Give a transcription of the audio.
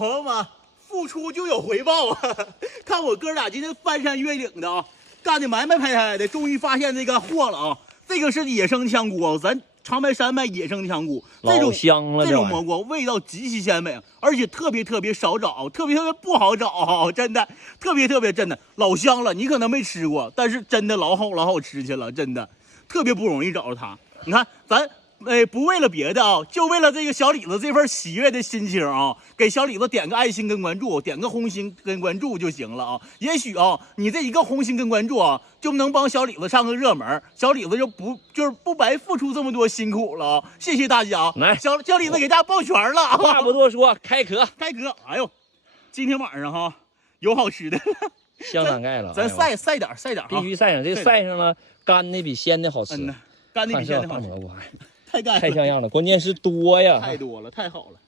朋友们，付出就有回报啊！看我哥俩今天翻山越岭的啊，干的埋埋汰汰的，终于发现这个货了啊！这个是野生香菇，咱长白山卖野生香菇，老香了，这种蘑菇味道极其鲜美，而且特别少找，特别不好找，真的特别真的老香了。你可能没吃过，但是真的老好吃去了，真的特别不容易找着它。你看咱。不为了别的啊，就为了这个小李子这份喜悦的心情啊，给小李子点个爱心跟关注，点个红心跟关注就行了啊。也许啊，你这一个红心跟关注啊，就能帮小李子上个热门，小李子就是不白付出这么多辛苦了啊。谢谢大家，来，小李子给大家抱拳了啊。话不多说，开壳。哎呦，今天晚上哈有好吃的，香肠盖了，咱晒点，必须晒上。这个晒上了，干的比鲜的好吃。干的比鲜的好吃。大蘑菇太干了，太像样了，关键是多呀，太多了，太好了。